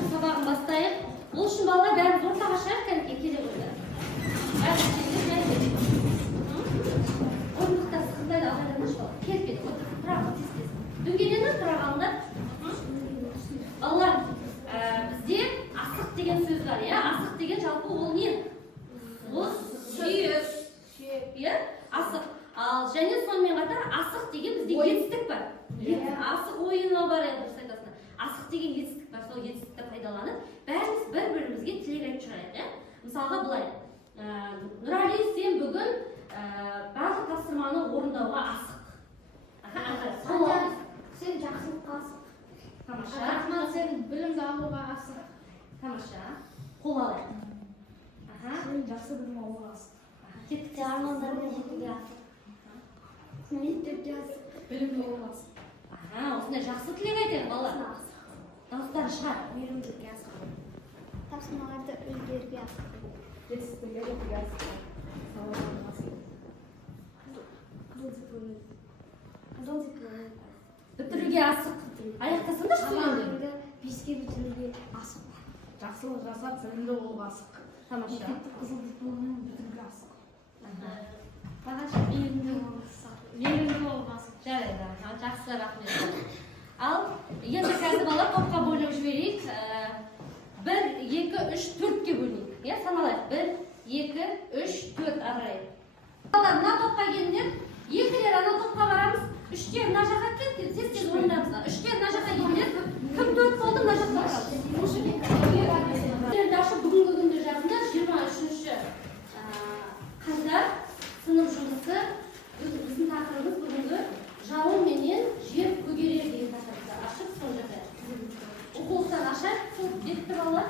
Ағаштың сабағын бастайық. Ол үшін балалар бәріміз ортаға шығайық, кәнекей келе қойды. Орындықтар сықылдайды, ағайламаш бала. Келпеді, тұрағы тез-тез. Дөңгеленіп тұрағандар. Балалар, бізде асық деген сөз бар, иә? Асық деген жалпы ол не? Ол сүйек. Асық. Ал және сонымен қатар асық деген бізде етістік бар. Асық ойыны бар еді, дұрыс айтасың. Асық деген етістік бар, сол етістікті пайдаланып, бәріміз бір-бірімізге тілек айтып шығайық, иә? Мысалға былай, Нұрали, сен бүгін барлық тапсырманы орындауға асық. Сен жақсылыққа асық. Тамаша. Рахмат, сен білімді алуға асық. Тамаша. Қол алайық. Сен жақсы білім алуға асық. Кеттік. Армандармен жетуге асық. Мектепте асық. Білім алуға асық. Осындай жақсы тілек айтайық, балалар. Дауыстарын шығар. Мейірімділікке асық. Тапсырмаларды үлгеруге асық. Жетістіктерге жетуге асық. Сауалға асық. Қызыл диплом. Бітіруге асық. Аяқтасаңдар Амалыңды беске бітіруге асық. Жақсылық жасап, білімді болуға асық. Тамаша. Мектепті қызыл дипломмен бітіруге асық. Бағашы Мейірімді болуға асық. Мейірімді болуға асық. жарайды. Жақсы, рахмет. Ал енді қазір балалар топқа бөліп жіберейік. 1, 2, 3, 4-ке бөлінейік. Иә, саналайық. 1, 2, 3, 4 арай. Балалар, мына топқа келіңдер. Екілер ана топқа барамыз. 3-те мына жаққа кетті. Тез-тез орындамыз. 3-те мына жаққа келіңдер. Кім 4 болды, мына жаққа барамыз. Бүгінгі күнде жазыңдар 23-ші қаңтар сынып жұмысы. Біздің тақырыбымыз бүгінгі жауын менен жер көгерер деген тақырыпты ашып сол жерде оқулықтан ашайық. Сол бетті балалар.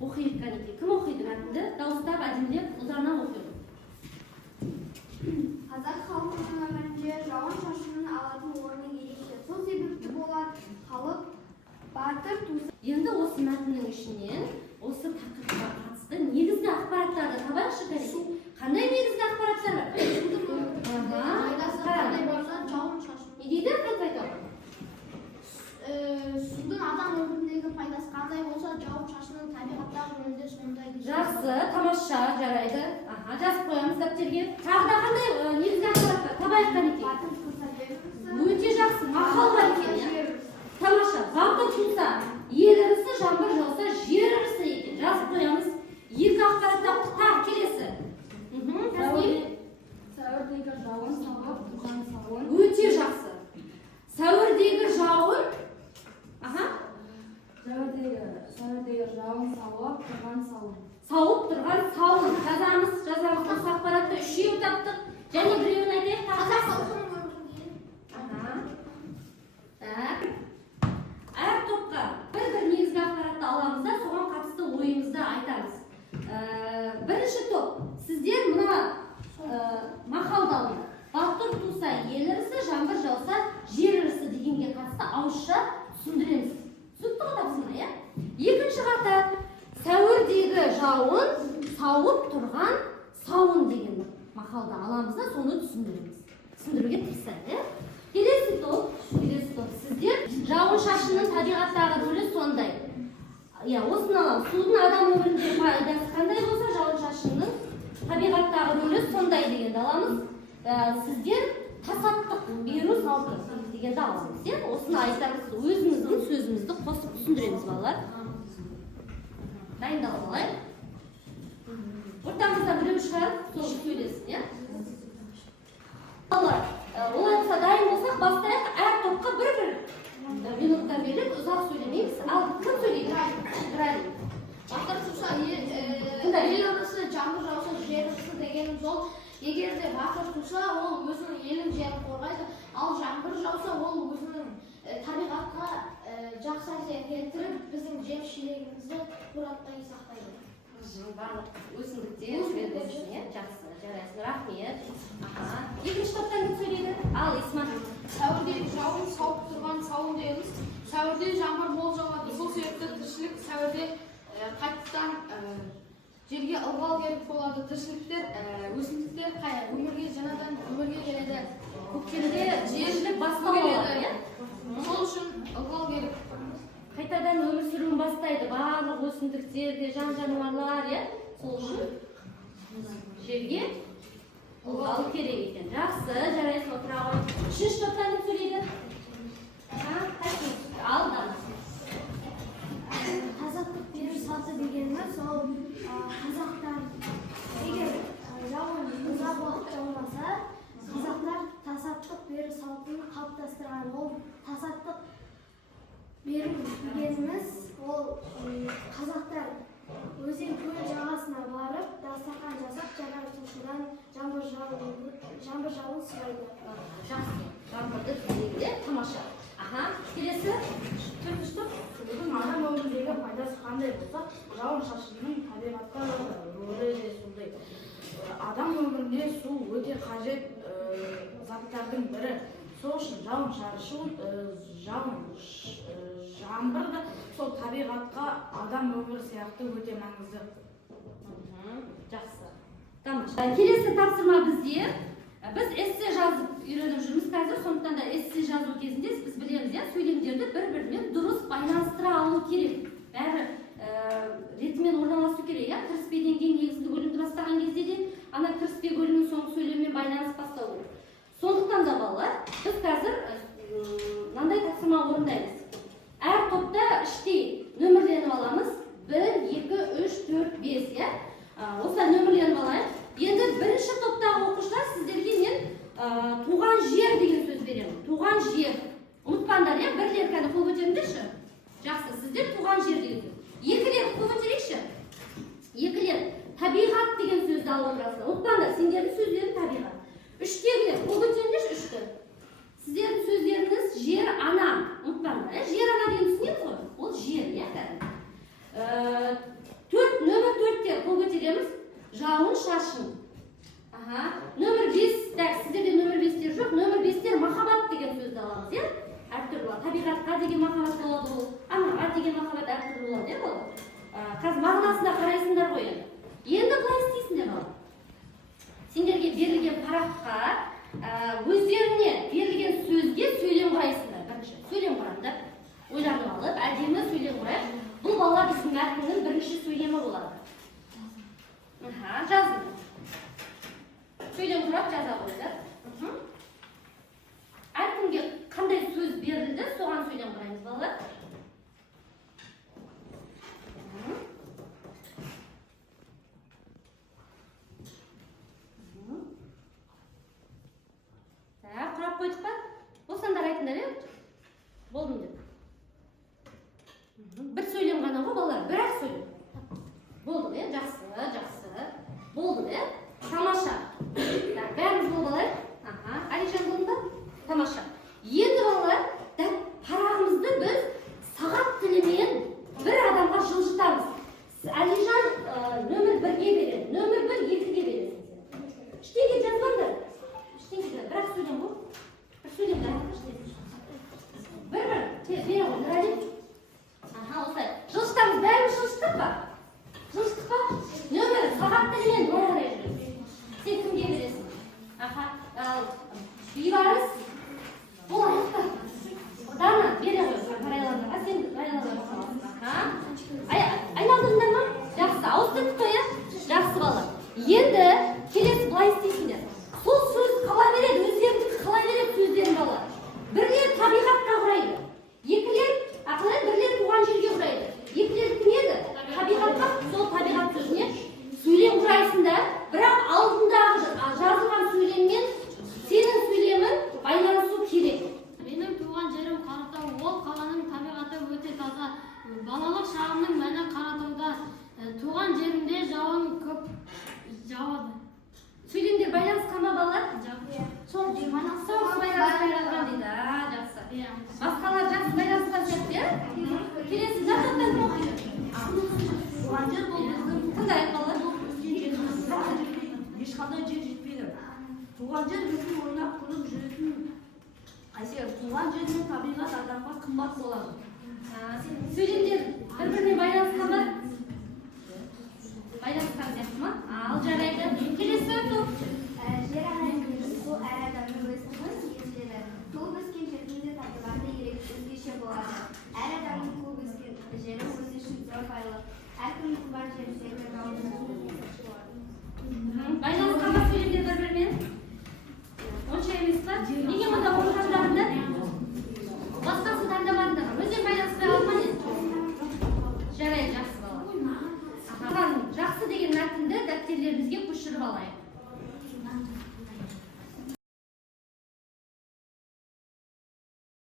Оқиық кәнекей. Кім оқиды мәтінді? Дауыстап, әдемілеп, ұзарынан оқиды. Қазақ халқының өмірінде жауын-шашынның алатын орны ерекше. Сол себепті болар халық батыр туысы. Енді осы мәтіннің ішінен осы тақырыпқа қатысты негізгі ақпараттарды табайықшы кәнекей. Қандай негізгі ақпараттар бар? Қандай болса жауын-шашын. Не дейді? Қайта айтамын. Судың адам өміріндегі пайдасы қандай болса, жауын-шашынның табиғаттағы рөлі сондай. Жақсы, тамаша, жарайды. Жазып қоямыз дәптерге. Тағы да қандай негізгі ақпараттар табайық кәнекей. Өте жақсы, мақал бар екен, иә? Тамаша, батыр туса, ел ірісі, жаңбыр жауса, жер ірісі екен. Жазып қоямыз. Екі ақпаратта құтақ келесі. Сәуірдегі жауын сауып, тұрған сауын. Өте жақсы. Сәуірдегі жауын. Сәуірдегі жауын сауып, тұрған сауын. Сауып тұрған сауын. Жазамыз. Осы ақпаратты үшеу таптық. Және біреуін айтайық. Қазақ халқының өмірінде. Әр топқа бір негізгі ақпаратты аламыз да, соған қатысты ойымызды айтамыз. Бірінші топ, сіздер мына мақалды алыңдар. Батыр туса, ел ірісі, жаңбыр жауса, жер ірісі дегенге қатысты ауызша түсіндіреміз. Түсінікті ғой тапсырма, иә? Екінші қатар, сәуірдегі жауын сауып тұрған сауын деген мақалды аламыз да, соны түсіндіреміз. Түсіндіруге тырысайық, иә? Келесі топ, сіздер жауын-шашынның табиғаттағы рөлі сондай. Осыны аламыз. Судың адам өмірінде пайдасы қандай болса, жауын-шашынның табиғаттағы рөлі сондай дегенді аламыз. Сіздер тасаттық беру салты дегенді аламыз. Осыны айтарыз, өзіміздің сөзімізді қосып түсіндіреміз, балалар. Дайындалып алайық. Ортамызда біреу шығарып, сол сөйлесін, иә? Балалар, олай болса дайын болсақ, бастайық. Әр топқа бір-бір минутта беріп, ұзақ сөйлемейміз. Ал кім сөйлейді? Батыр туса, ел ірісі, жаңбыр жауса, жер ірісі дегеніміз ол. Егер де батыр туса, ол өзінің елін жерін қорғайды. Ал жаңбыр жауса, ол өзінің табиғатқа жақсы әсер келтіріп, біздің жер-шелегімізді қураттай сақтайды. Барлық өсімдіктер сөйлесін, иә? Жақсы, жарайсың. Рахмет. Екінші топтан кім сөйлейді? Ал, Исман. Сәуірдегі жауын сауып тұрған сауын дейміз. Сәуірде жаңбыр мол жауады. Сол себепті тіршілік сәуірде қайтадан жерге ылғал келіп болады. Тіршіліктер, өсімдіктер өмірге жаңадан өмірге келеді. Көктемде жершілік басталады, иә? Сол үшін ылғал керек. Қайтадан өмір сүруін бастайды. Барлық өсімдіктер де, жан-жануарлар, иә? Сол үшін жерге ылғал керек екен. Жақсы, жарайсыз, отыра ғой. Үшінші топта не сөйлейді? Ал, Дана. Азаттық беру салты дегеніміз ол қазақтар егер жауын ұзақ уақыт жаумаса, қазақтар тасаттық беру салтын қалыптастырған. Ол тасаттық беру дегеніміз ол қазақтар өзен көл жағасына барып, дастархан жасап, жаратушыдан жаңбыр жауын сұрайды. Жақсы, жаңбырды тілейді, тамаша. Аха, келесі. Төртінші топ. Адам өміріндегі пайдасы қандай болса, жауын-шашынның табиғатта рөлі де сондай. Адам өмірінде су өте қажет заттардың бірі. Сол үшін жаңбыр да сол табиғатқа адам өмірі сияқты өте маңызды. Жақсы. Тамаша. Келесі тапсырма бізде. Біз эссе жазып үйреніп жүрміз қазір, сондықтан да эссе жазу кезінде біз білеміз, иә, сөйлемдерді бір-бірімен дұрыс байланыстыра алу керек. Бәрі ретімен орналасу керек, иә. Кіріспеден кейін негізгі бөлімді бастаған кезде де ана кіріспе бөлімнің соңғы сөйлеммен байланыс бастау керек. Сондықтан да балалар, біз қазір мынандай тапсырма орындаймыз. Әр топта іштей нөмірленіп аламыз. 1, 2, 3, 4, 5, иә. Осылай нөмірленіп алайық. Енді бірінші топтағы оқушылар сіздерге мен туған жер деген сөз беремін. Туған жер. Ұмытпаңдар, иә? Бірлер кәні қол көтеріңдерші. Жақсы, сіздер туған жер деген сөз. Екілер қол көтерейікші. Екілер табиғат деген сөзді алып отырасыздар. Ұмытпаңдар, сендердің сөздерің табиғат. Үштегілер қол көтеріңдерші, үшті. Сіздердің сөздеріңіз жер ана. Ұмытпаңдар, жер ана деген түсінеміз ғой? Ол жер, иә, кәдімгі. Нөмір 4-те қол көтереміз. Жауын шашын. Нөмір 5, сіздерде нөмір 5-тер жоқ. Нөмір 5-тер махаббат деген сөзді аламыз, иә? Әртүрлі болады. Табиғатқа деген махаббат болады ол. Анаға деген махаббат әртүрлі болады, иә, ол? Қазір мағынасына қарайсыңдар ғой енді. Енді былай істейсіңдер бала. Сендерге берілген параққа өздеріне берілген сөзге сөйлем құрайсыңдар. Бірінші сөйлем құрамдар. Ойланып алып, әдемі сөйлем құрайық. Бұл балалар біздің мәтіннің бірінші сөйлемі болады. Жазыңдар. Сөйлем құрап жаза қойдар. Әркімге қандай сөз берілді, соған сөйлем құраймыз балалар. Құрап қойдық па? Болсаңдар айтыңдар, е? Болдым деп. Бір сөйлем ғана ғой балалар, бір-ақ сөйлем. Болды, е? Жақсы, жақсы. Болды, е? Тамаша. Бәріміз болды алайық. Алижан болды ба? Тамаша. Енді балалар, парағымызды біз сағат тілімен бір адамға жылжытамыз. Алижан нөмір 1-ге береді, нөмір 1 2-ге береді. Іштеге жазбаңдар. Іштеге жазбаңдар. Бірақ сөйлем ғой. Бір сөйлемді айтыңызшы. Бір-бір. Бере ғой, Нұрали. Осылай. Жылжытамыз. Бәріміз жылжыттық па? Жылжыттық па? Нөмір сағат тілімен былай қарай жүреді. Сен кімге бересің? Бейбарыс. Бұл аяқта. Дана, бере ғой. Қарайландыға. Сен қарайландыға. Айналдыңдар ма? Жақсы. Ауыстырдық қой, е? Жақсы бала. Енді келесі былай істейсіңдер. Сол сөз қала береді, өздеріңдікі қала береді сөздерін бала. Бірлер табиғатқа құрайды. Екілер бірлер туған жерге құрайды. Екілер кім еді? Табиғатқа, сол табиғат сөзіне сөйлем құрайсыңдар. Бірақ алдындағы жазылған сөйлеммен сенің сөйлемін байланысу керек. Менің туған жерім Қаратау, ол қаланың табиғаты өте таза. Балалық шағымның мәні Қаратауда. Туған жерімде жауын көп жауады. Сөйлемдер байланысқан ба балалар? Сол байланысқан дейді. Жақсы. Басқалар жақсы байланысқан сияқты, иә? Келесі жатақтан кім оқиды? Туған жер бұл біздің. Тыңдайық балалар. Ешқандай жер жетпейді. Туған жер біздің ойнап тұрып жүретін қайсер. Туған жер мен табиғат адамға қымбат болады. Сөйлемдер бір-біріне байланысқан ба? Байланысқан сияқты. ыңғайлы. Әркімнің бар жері секілді Байланысқа бас беріңдер бір-бірімен. Онша емес па? Неге мұнда оны таңдадыңдар? Басқасын таңдамадыңдар. Өзен байланыспай алма не? Жарайды, жақсы бала. Жақсы деген мәтінді дәптерлерімізге көшіріп алайық.